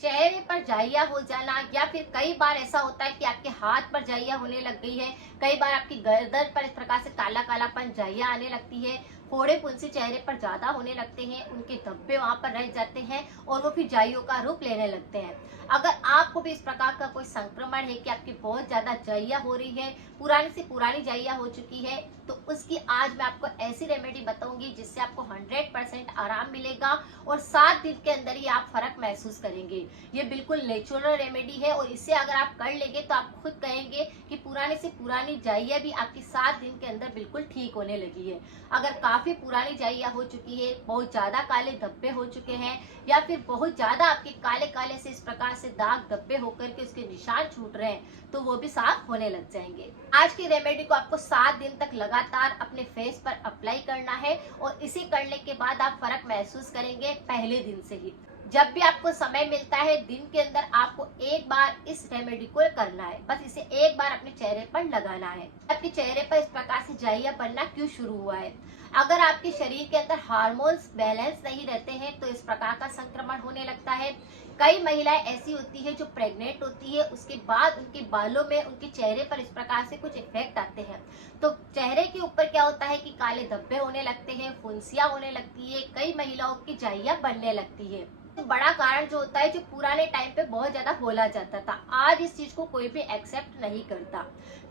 चेहरे पर जाइया हो जाना या फिर कई बार ऐसा होता है कि आपके हाथ पर जाइया होने लग गई है। कई बार आपकी गर्दन पर इस प्रकार से काला कालापन जाइया आने लगती है। फोड़े फुंसी चेहरे पर ज्यादा होने लगते हैं, उनके धब्बे वहां पर रह जाते हैं और वो फिर जाइयों का रूप लेने लगते हैं। अगर आपको भी इस प्रकार का कोई संक्रमण है कि आपकी बहुत ज्यादा जाइया हो रही है, पुरानी से पुरानी जाइया हो चुकी है, तो उसकी आज मैं आपको ऐसी रेमेडी बताऊंगी जिससे आपको 100% आराम मिलेगा और 7 दिन के अंदर ही आप फर्क महसूस करेंगे। ये बिल्कुल नेचुरल रेमेडी है और इसे अगर आप कर लेंगे तो आप खुद कहेंगे कि पुराने से पुरानी जाइया भी आपकी 7 दिन के अंदर बिल्कुल ठीक होने लगी है। अगर काफी पुरानी जाइया हो चुकी है, बहुत ज्यादा काले धब्बे हो चुके हैं या फिर बहुत ज्यादा आपके काले काले से इस प्रकार से दाग धब्बे होकर के उसके निशान छूट रहे हैं, तो वो भी साफ होने लग जाएंगे। आज की रेमेडी को आपको 7 दिन तक लगातार अपने फेस पर अप्लाई करना है और इसे करने के बाद आप फर्क महसूस करेंगे पहले दिन से ही। जब भी आपको समय मिलता है दिन के अंदर आपको एक बार इस रेमेडी को करना है, बस इसे एक बार अपने चेहरे पर लगाना है। आपके चेहरे पर इस प्रकार से जाइया बनना क्यों शुरू हुआ है? अगर आपके शरीर के अंदर हार्मोन्स बैलेंस नहीं रहते हैं तो इस प्रकार का संक्रमण होने लगता है। कई महिलाएं ऐसी होती है जो प्रेग्नेंट होती है, उसके बाद उनके बालों में, उनके चेहरे पर इस प्रकार से कुछ इफेक्ट आते हैं, तो चेहरे के ऊपर क्या होता है कि काले धब्बे होने लगते हैं, फुंसियां होने लगती है, कई महिलाओं की जाइया बनने लगती है। बड़ा कारण जो होता है, जो पुराने टाइम पे बहुत ज्यादा बोला जाता था, आज इस चीज को कोई भी एक्सेप्ट नहीं करता।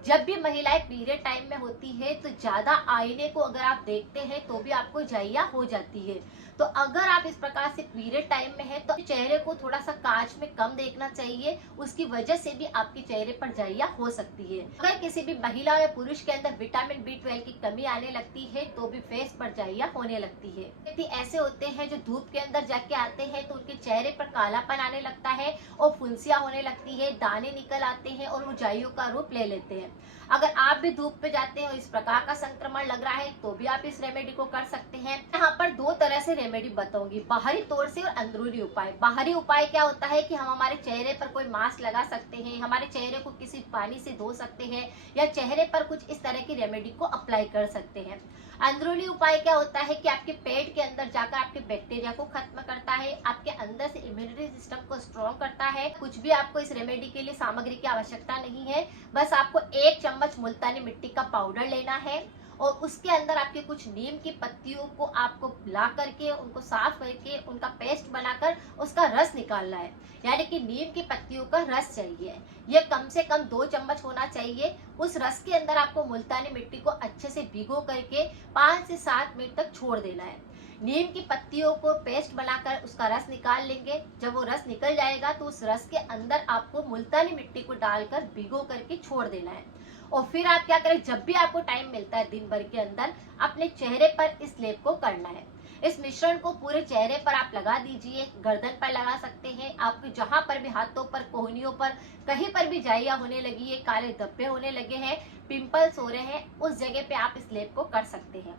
जब भी महिलाएं पीरियड टाइम में होती है तो ज्यादा आईने को अगर आप देखते हैं तो भी आपको जाइया हो जाती है। तो अगर आप इस प्रकार से पीरियड टाइम में है तो चेहरे को थोड़ा सा कांच में कम देखना चाहिए, उसकी वजह से भी आपके चेहरे पर जाइया हो सकती है। अगर किसी भी महिला या पुरुष के अंदर विटामिन B12 की कमी आने लगती है तो भी फेस पर जाइया होने लगती है। व्यक्ति ऐसे होते हैं जो धूप के अंदर जाके आते हैं तो उनके चेहरे पर कालापन आने लगता है और फुंसियां होने लगती है, दाने निकल आते हैं और वो जाइयों का रूप ले लेते हैं। अगर आप भी धूप पे जाते हैं और इस प्रकार का संक्रमण लग रहा है तो भी आप इस रेमेडी को कर सकते हैं। यहाँ पर दो तरह से रेमेडी बताऊंगी, बाहरी तौर से और अंदरूनी उपाय। बाहरी उपाय क्या होता है कि हम हमारे चेहरे पर कोई मास्क लगा सकते हैं, हमारे चेहरे को किसी पानी से धो सकते हैं या चेहरे पर कुछ इस तरह की रेमेडी को अप्लाई कर सकते हैं। अंदरूनी उपाय क्या होता है कि आपके पेट के अंदर जाकर आपके बैक्टीरिया को खत्म करता है, आपके अंदर से इम्यूनिटी सिस्टम को स्ट्रॉन्ग करता है। कुछ भी आपको इस रेमेडी के लिए सामग्री की आवश्यकता नहीं है, बस आपको 1 चम्मच मुल्तानी मिट्टी का पाउडर लेना है और उसके अंदर आपके कुछ नीम की पत्तियों को आपको ला करके, उनको साफ करके, उनका पेस्ट बनाकर उसका रस निकालना है। यानी कि नीम की पत्तियों का रस चाहिए, ये कम से कम 2 चम्मच होना चाहिए। उस रस के अंदर आपको मुल्तानी मिट्टी को अच्छे से भिगो करके 5 से 7 मिनट तक छोड़ देना है। नीम की पत्तियों को पेस्ट बनाकर उसका रस निकाल लेंगे। जब वो रस निकल जाएगा तो उस रस के अंदर आपको मुल्तानी मिट्टी को डालकर भिगो करके छोड़ देना है। और फिर आप क्या करें, जब भी आपको टाइम मिलता है दिन भर के अंदर, अपने चेहरे पर इस लेप को करना है। इस मिश्रण को पूरे चेहरे पर आप लगा दीजिए, गर्दन पर लगा सकते हैं, आपके जहां पर भी, हाथों पर, कोहनियों पर, कहीं पर भी जाइया होने लगी है, काले धब्बे होने लगे हैं, पिंपल्स हो रहे हैं, उस जगह पे आप इस लेप को कर सकते हैं।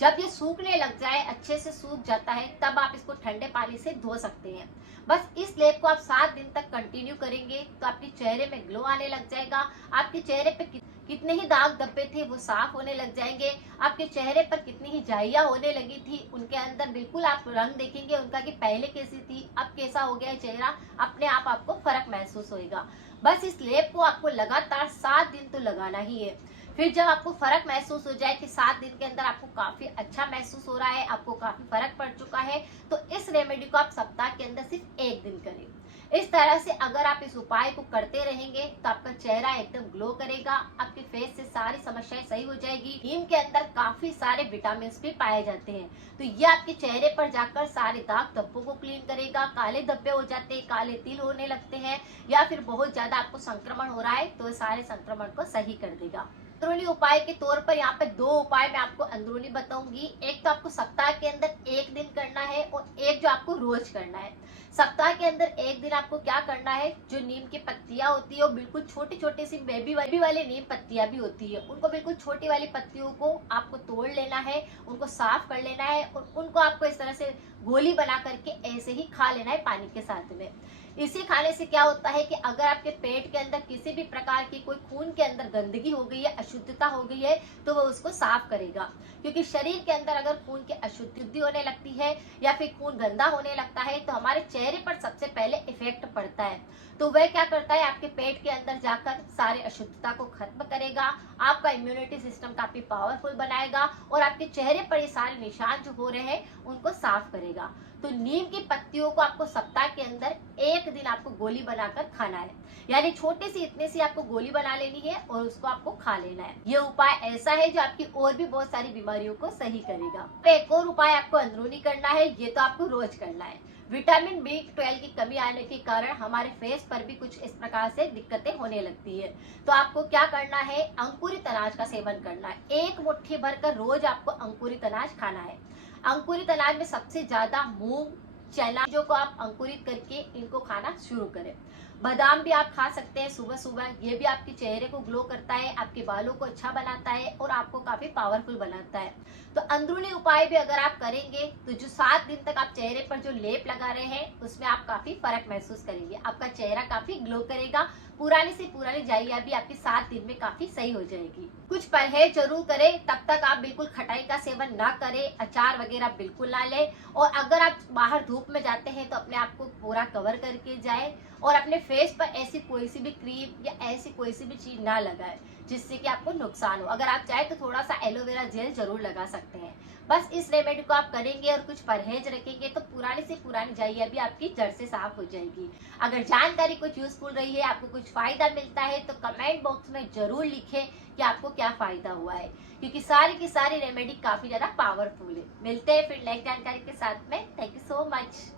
जब ये सूखने लग जाए, अच्छे से सूख जाता है, तब आप इसको ठंडे पानी से धो सकते हैं। बस इस लेप को आप 7 दिन तक कंटिन्यू करेंगे तो आपके चेहरे में ग्लो आने लग जाएगा। आपके चेहरे पे कितने ही दाग धब्बे थे वो साफ होने लग जाएंगे। आपके चेहरे पर कितनी ही जाइया होने लगी थी, उनके अंदर बिल्कुल आप रंग देखेंगे उनका कि पहले कैसी थी, अब कैसा हो गया है चेहरा, अपने आप आपको फर्क महसूस होएगा। बस इस लेप को आपको लगातार 7 दिन तो लगाना ही है। फिर जब आपको फर्क महसूस हो जाए कि 7 दिन के अंदर आपको काफी अच्छा महसूस हो रहा है, आपको काफी फर्क पड़ चुका है, तो इस रेमेडी को आप सप्ताह के अंदर सिर्फ 1 दिन करें। इस तरह से अगर आप इस उपाय को करते रहेंगे तो आपका चेहरा एकदम ग्लो करेगा, आपके फेस से सारी समस्याएं सही हो जाएगी। नीम के अंदर काफी सारे विटामिन भी पाए जाते हैं, तो ये आपके चेहरे पर जाकर सारे दाग धब्बों को क्लीन करेगा। काले धब्बे हो जाते हैं, काले तिल होने लगते हैं या फिर बहुत ज्यादा आपको संक्रमण हो रहा है तो सारे संक्रमण को सही कर देगा। अंदरूनी उपाय के तौर पर यहाँ पे 2 उपाय मैं आपको अंदरूनी बताऊंगी। एक तो आपको सप्ताह के अंदर 1 दिन करना है और एक जो आपको रोज करना है। सप्ताह के अंदर 1 दिन आपको क्या करना है, जो नीम की पत्तियां होती है वो बिल्कुल छोटी छोटी सी बेबी वाली नीम पत्तियां भी होती है, उनको बिल्कुल छोटी वाली पत्तियों को आपको तोड़ लेना है, उनको साफ कर लेना है और उनको आपको इस तरह से गोली बना करके ऐसे ही खा लेना है पानी के साथ में। इसी खाने से क्या होता है कि अगर आपके पेट के अंदर किसी भी प्रकार की कोई खून के अंदर गंदगी हो गई है, अशुद्धता हो गई है, तो वो उसको साफ करेगा। क्योंकि शरीर के अंदर अगर खून की अशुद्धि होने लगती है या फिर खून गंदा होने लगता है तो हमारे चेहरे पर सबसे पहले इफेक्ट पड़ता है। तो वह क्या करता है, आपके पेट के अंदर जाकर सारे अशुद्धता को खत्म करेगा, आपका इम्यूनिटी सिस्टम काफी पावरफुल बनाएगा और आपके चेहरे पर ये सारे निशान जो हो रहे हैं उनको साफ करेगा। तो नीम की पत्तियों को आपको सप्ताह के अंदर एक दिन आपको गोली बनाकर खाना है, यानी छोटी सी इतने सी आपको गोली बना लेनी है और उसको आपको खा लेना है। ये उपाय ऐसा है जो आपकी और भी बहुत सारी बीमारियों को सही करेगा। एक और उपाय आपको अंदरूनी करना है, ये तो आपको रोज करना है। विटामिन B12 की कमी आने के कारण हमारे फेस पर भी कुछ इस प्रकार से दिक्कतें होने लगती है। तो आपको क्या करना है, अंकुरित अनाज का सेवन करना है। एक मुट्ठी भरकर रोज आपको अंकुरित अनाज खाना है। अंकुरित अनाज में सबसे ज्यादा मूंग, चना जो को आप अंकुरित करके इनको खाना शुरू करें। बादाम भी आप खा सकते हैं सुबह सुबह, ये भी आपके चेहरे को ग्लो करता है, आपके बालों को अच्छा बनाता है और आपको काफी पावरफुल बनाता है। तो अंदरूनी उपाय भी अगर आप करेंगे तो जो 7 दिन तक आप चेहरे पर जो लेप लगा रहे हैं उसमें आप काफी फर्क महसूस करेंगे, आपका चेहरा काफी ग्लो करेगा, पुरानी से पुरानी जाइया भी आपकी 7 दिन में काफी सही हो जाएगी। कुछ परहेज जरूर करें, तब तक आप बिल्कुल खटाई का सेवन ना करें, अचार वगैरह बिल्कुल ना लें और अगर आप बाहर धूप में जाते हैं तो अपने आप को पूरा कवर करके जाएं और अपने फेस पर ऐसी कोई सी भी क्रीम या ऐसी कोई सी भी चीज ना लगाएं जिससे कि आपको नुकसान हो। अगर आप चाहे तो थोड़ा सा एलोवेरा जेल जरूर लगा सकते हैं। बस इस रेमेडी को आप करेंगे और कुछ परहेज रखेंगे तो पुरानी से पुरानी जाइया भी आपकी जड़ से साफ हो जाएगी। अगर जानकारी कुछ यूजफुल रही है, आपको कुछ फायदा मिलता है तो कमेंट बॉक्स में जरूर लिखें कि आपको क्या फायदा हुआ है, क्योंकि सारी की सारी रेमेडी काफी ज्यादा पावरफुल है। मिलते हैं फिर नेक्स्ट जानकारी के साथ में। Thank you so much.